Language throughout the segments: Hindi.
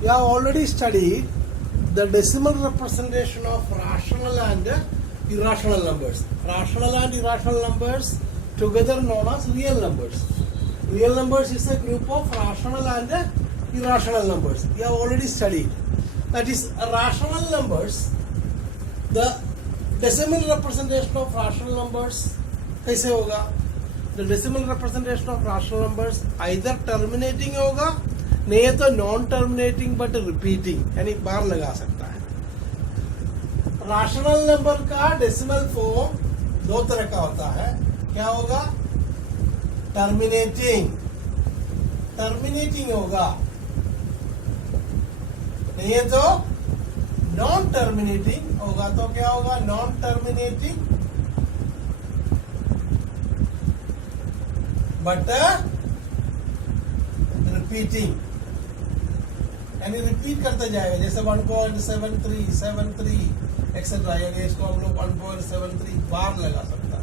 We have already studied the decimal representation of rational and irrational numbers. Rational and irrational numbers together known as real numbers. Real numbers is a group of rational and irrational numbers. We have already studied. That is, rational numbers, the decimal representation of rational numbers कैसे होगा? The decimal representation of rational numbers either terminating होगा, नहीं तो नॉन टर्मिनेटिंग बट रिपीटिंग, यानी बार लगा सकता है. राशनल नंबर का डेसिमल फॉर्म दो तरह का होता है. क्या होगा? टर्मिनेटिंग होगा, नहीं है तो नॉन टर्मिनेटिंग होगा. तो क्या होगा? नॉन टर्मिनेटिंग बट रिपीटिंग, यानी रिपीट करते जाएगा. जैसे 1.73 एक्सेट्रा, यानी इसको हम लोग 1.73 बार लगा सकता है.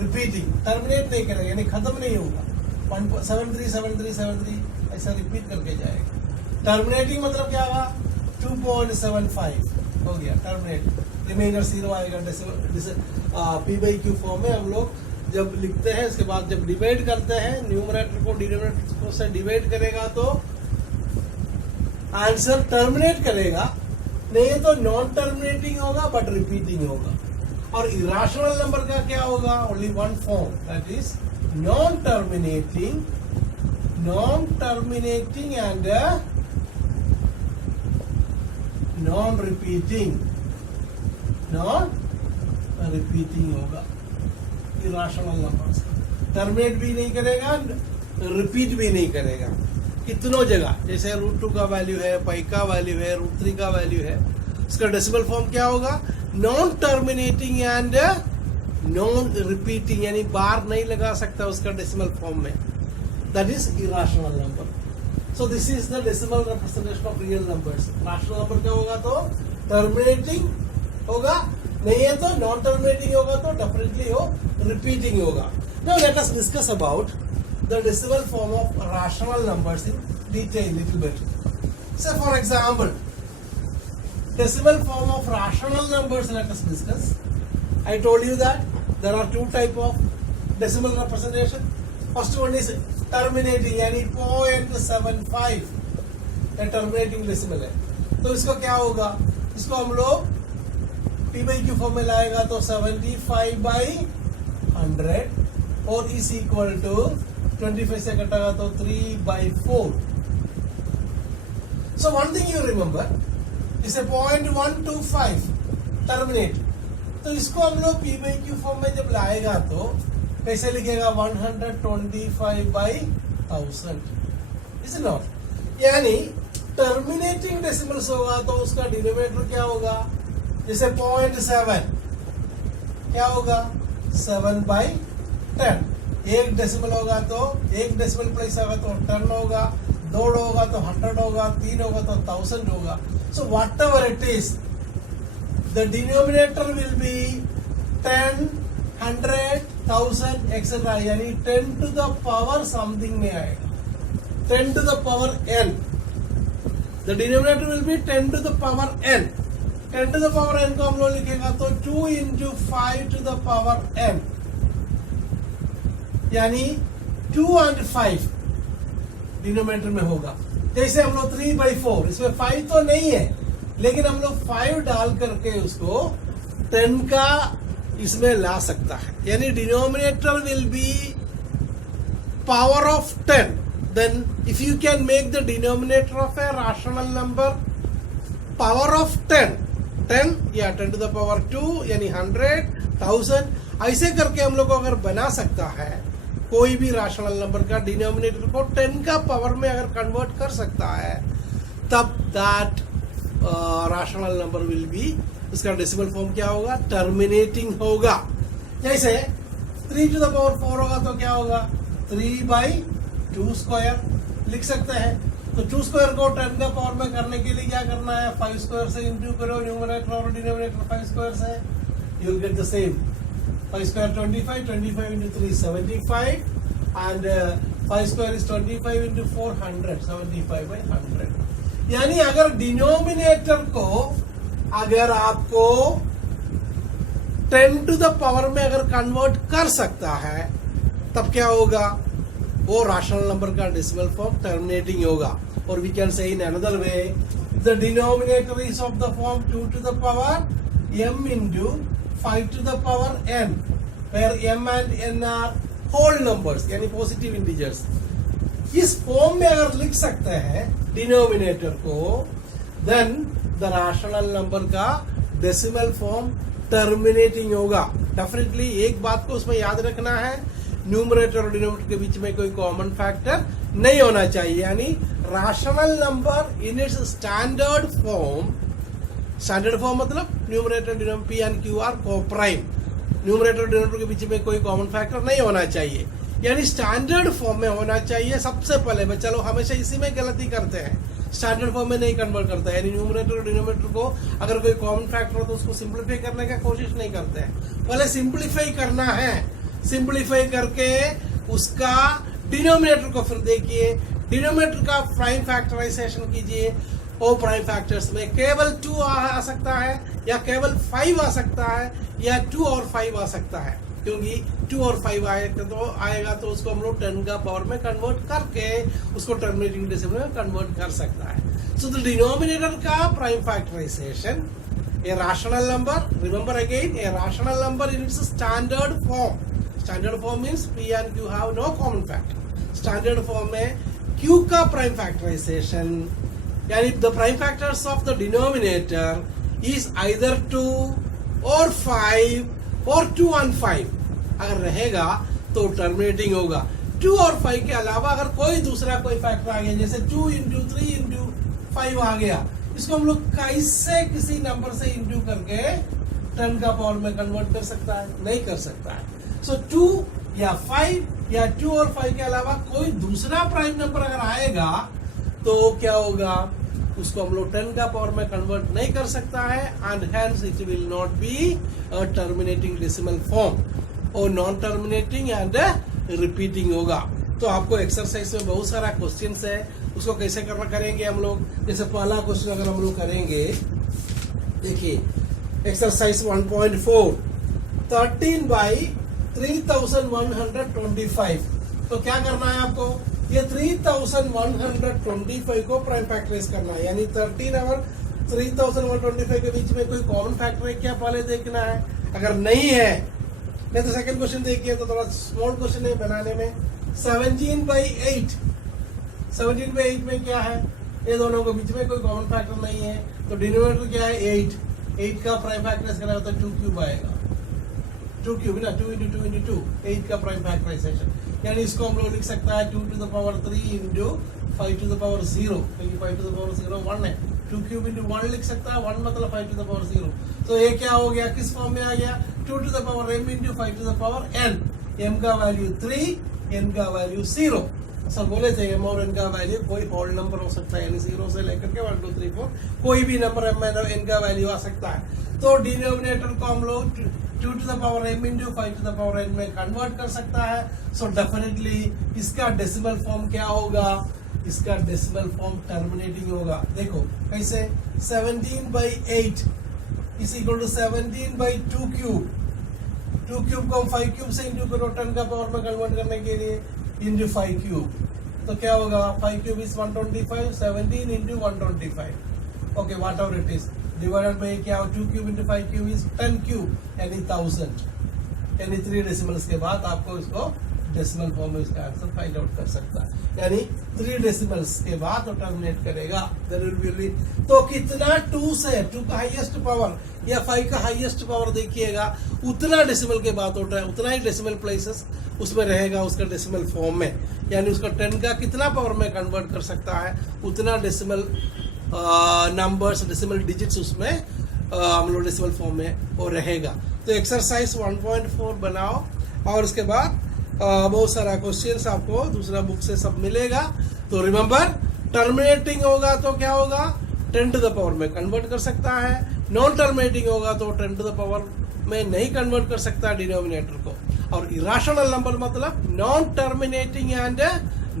रिपीटिंग, टर्मिनेट नहीं करेगा, यानी खत्म नहीं होगा. 1.73 ऐसा रिपीट करके जाएगा. टर्मिनेटिंग मतलब क्या होगा? 2.75 हो गया टर्मिनेट. रिमाइंडर 0 आएगा. पी बाई क्यू फॉर्म में हम लोग जब लिखते हैं, इसके बाद जब डिवाइड करते हैं, न्यूमरेटर को डिनोमिनेटर से डिवाइड करेगा तो आंसर टर्मिनेट करेगा, नहीं तो नॉन टर्मिनेटिंग होगा बट रिपीटिंग होगा. और इरेशनल नंबर का क्या होगा? Only one form, that is non terminating and non repeating होगा. इरेशनल नंबर्स टर्मिनेट भी नहीं करेगा, रिपीट भी नहीं करेगा. कितनों जगह, जैसे √2 का वैल्यू है, पाई का वैल्यू है, √3 का वैल्यू है, उसका डेसिमल फॉर्म क्या होगा? Non terminating and non repeating, यानी बार नहीं लगा सकता उसका डेसिमल फॉर्म में. That is irrational number. So this is the decimal representation of real numbers. Rational number क्या होगा? तो टर्मिनेटिंग होगा, नहीं है तो नॉन टर्मिनेटिंग होगा, तो डेफिनेटली हो रिपीटिंग होगा. Now let us discuss about the decimal form of rational numbers in detail little bit. So for example, decimal form of rational numbers, let us discuss. I told you that there are two type of decimal representation. First one is terminating, यानी 0.75 ये terminating decimal है. तो इसको क्या होगा? इसको हम लोग P by Q फॉर्म में लाएगा तो 75/100 और इज इक्वल टू 25 से कटेगा तो 3/4. So one thing you remember is a 0.125 terminate. तो इसको हम लोग P by Q फॉर्म में जब लाएगा तो कैसे लिखेगा? 125/1000. इज नॉट, यानी टर्मिनेटिंग डेसिमल्स होगा तो उसका डिनोमिनेटर क्या होगा? जैसे 0.7 क्या होगा? 7/10. एक डेसिमल होगा तो एक डेसिमल प्लेस होगा तो 10 होगा, 2 होगा तो 100 होगा, 3 होगा तो 1000 होगा. So what ever it is, the denominator will B 10, 100, 1000 etcetera, यानी 10 to the power समथिंग में आएगा. 10 to the power n. The denominator will B 10 to the power n. 10 to the power n को हम लोग लिखेगा तो 2 into 5 to the power n, यानी 2 and 5 डिनोमिनेटर में होगा. जैसे हम लोग 3/4, इसमें 5 तो नहीं है, लेकिन हम लोग 5 डाल करके उसको 10 का इसमें ला सकता है, यानी denominator will be power of 10. Then if you can make the denominator of a rational number power of 10 या 10 to the power 2, यानी 100, 1000, ऐसे करके हम लोग अगर बना सकता है कोई भी रैशनल नंबर का डिनोमिनेटर को 10 का पावर में अगर कन्वर्ट कर सकता है, तब that rational number will be, इसका डेसिमल फॉर्म क्या होगा? टर्मिनेटिंग होगा. जैसे 3 to the power 4 होगा तो क्या होगा? 3/2² लिख सकते हैं. तो 2² को 10 का पावर में करने के लिए क्या करना है? 5² से इंटू करो न्यूमरेटर और डिनोमिनेटर 5² से, you will get the same. 5² 25, 25 into 3 75, and 5² is 25 into 4 100, 75/100. यानी अगर डिनोमिनेटर को अगर आपको 10 टू द पावर में अगर कन्वर्ट कर सकता है तब क्या होगा, वो राशनल नंबर का डेसिमल फॉर्म टर्मिनेटिंग होगा. और we can say in another way the denominator is of the form 2 to the power m into 5 to the power n, where m and n are whole numbers यानी पॉजिटिव इंटीजर्स. इस फॉर्म में अगर लिख सकते हैं डिनोमिनेटर को, देन द राशनल नंबर का डेसिमल फॉर्म टर्मिनेटिंग होगा. डेफिनेटली एक बात को उसमें याद रखना है, न्यूमरेटर और डिनोमिनेटर के बीच में कोई कॉमन फैक्टर नहीं होना चाहिए. यानी rational number in its standard form, standard form मतलब numerator denominator P and Q are coprime, numerator और डिनोमिनेटर के बीच में कोई कॉमन फैक्टर नहीं होना चाहिए. यानी स्टैंडर्ड फॉर्म में होना चाहिए सबसे पहले. चलो हमेशा इसी में गलती करते हैं, स्टैंडर्ड फॉर्म में नहीं कन्वर्ट करते हैं. यानी न्यूमरेटर और डिनोमिनेटर को अगर कोई कॉमन फैक्टर हो तो उसको सिंप्लीफाई करने का कोशिश नहीं करते हैं. पहले सिंप्लीफाई करना है, सिंप्लीफाई करके उसका डिनोमिनेटर को फिर देखिए, डिनोमिनेटर का प्राइम फैक्टराइजेशन कीजिए. और प्राइम फैक्टर्स में केवल 2 आ सकता है, या केवल 5 आ सकता है, या 2 और 5 आ सकता है. क्योंकि 2 और 5 आएगा तो उसको हम लोग 10 का पावर में कन्वर्ट करके उसको टर्मिनेटिंग डेसिमल में कन्वर्ट कर सकता है. सो द डिनोमिनेटर का prime factorisation, a rational number, remember again, a rational number in its standard form. Standard form means p and q have no common factor. Standard form में q का प्राइम फैक्टराइजेशन, यानी the prime factors of the denominator is either 2 और 5 और 2 and 5 अगर रहेगा तो टर्मिनेटिंग होगा. 2 और 5 के अलावा अगर कोई दूसरा कोई फैक्टर आ गया, जैसे 2 into 3 into 5 आ गया, इसको हम लोग कैसे किसी नंबर से इंटू करके 10 का पावर में कन्वर्ट कर सकता है? नहीं कर सकता है. सो 2 या 5 या 2 और 5 के अलावा कोई दूसरा प्राइम नंबर अगर आएगा तो क्या होगा, उसको हम लोग 10 का पावर में कन्वर्ट नहीं कर सकता है. And hence it will not be a terminating decimal form, और नॉन टर्मिनेटिंग एंड रिपीटिंग होगा. तो आपको एक्सरसाइज में बहुत सारा क्वेश्चंस है, उसको कैसे करना करेंगे हम लोग. जैसे पहला क्वेश्चन अगर हम लोग करेंगे, देखिए एक्सरसाइज 1.4, 13 by 3125. तो क्या करना है आपको, ये 3125 को प्राइम फैक्टराइज करना है. यानी 13 और 3125 के बीच में कोई कॉमन फैक्टर है क्या, पहले देखना है. अगर नहीं है, नहीं तो सेकंड क्वेश्चन देखिए, तो थोड़ा स्मॉल क्वेश्चन है बनाने में. 17/8, 17/8 में क्या है, ये दोनों के बीच में कोई कॉमन फैक्टर नहीं है, तो डिनोमिनेटर क्या है 8. 8 का प्राइम फैक्टराइज करना होता है 2 क्यूब आएगा, 2 क्यूब ना, 2 into 2 into 2, 8 का प्राइम फैक्टराइजेशन. यानी इसको हम लोग लिख सकता है 2 to the power 3 into 5 to the power 0, क्योंकि 5 to the power 0 1 है. 2 क्यूब into 1 लिख सकता है, 1 मतलब 5 to the power 0. तो ये क्या हो गया, किस फॉर्म में आ गया, 2 to the power m into 5 to the power n. m का वैल्यू 3, n का वैल्यू 0. सब बोले थे m और n का वैल्यू कोई होल नंबर हो सकता है, यानी 0 से लेकर के 1 2 3 4 कोई भी नंबर m और n का वैल्यू आ सकता है. तो डिनोमिनेटर को हम लोग 2 to the power m into 5 to the power n में कन्वर्ट कर सकता है. सो डेफिनेटली इसका डेसिमल फॉर्म क्या होगा, इसका डेसिमल फॉर्म टर्मिनेटिंग होगा. देखो कैसे, 17/8 is equal to 17/2 cube. 2 cube को हम 5 क्यूब से इंटू करो 10 का पावर में कन्वर्ट करने के लिए, इंटू 5 क्यूब. तो क्या होगा, 5 cube is 125, 17 into 125. Okay, what ever it is, divided by क्या, 2 cube into 5 cube is 10 cube, यानी 1000. यानी 3 डेसिमल्स के बाद आपको इसको डेसिमल फॉर्म में इसका आंसर फाइंड आउट कर सकता है. यानी 3 डेसिमल्स के बाद तो टर्मिनेट करेगा. तो कितना 2 से 2 का हाईएस्ट पावर या 5 का हाईएस्ट पावर देखिएगा, उतना डेसिमल के बाद होता है, उतना ही डेसिमल प्लेसेस उसमें रहेगा उसका डेसिमल फॉर्म में. यानी उसका 10 का कितना पावर में कन्वर्ट कर सकता है, उतना डेसिमल नंबर्स, डेसिमल डिजिट्स उसमें हम लोग डेसिमल फॉर्म में वो रहेगा. तो एक्सरसाइज 1.4 बनाओ, और उसके बाद बहुत सारा क्वेश्चंस आपको दूसरा बुक से सब मिलेगा. तो रिमेंबर, टर्मिनेटिंग होगा तो क्या होगा, 10 to the पावर में कन्वर्ट कर सकता है. नॉन टर्मिनेटिंग होगा तो 10 to the पावर में नहीं कन्वर्ट कर सकता डिनोमिनेटर को. और इरेशनल नंबर मतलब non terminating and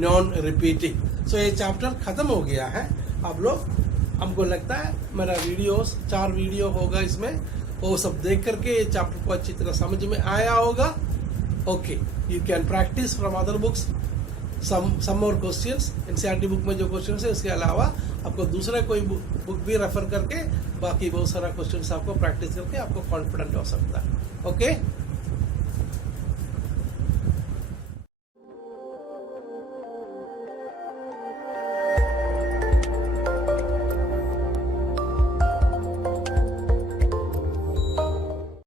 non repeating. So ये चैप्टर खत्म हो गया है. आप लोग, हमको लगता है मेरा वीडियोस 4 वीडियो होगा इसमें, वो सब देख करके ये चैप्टर को अच्छी तरह समझ में आया होगा. Okay, you can practise from other books some more questions. NCERT book में जो क्वेश्चंस है उसके अलावा आपको दूसरा कोई बुक भी रेफर करके बाकी बहुत सारा क्वेश्चंस आपको प्रैक्टिस करके आपको कॉन्फिडेंट हो सकता है. ओके.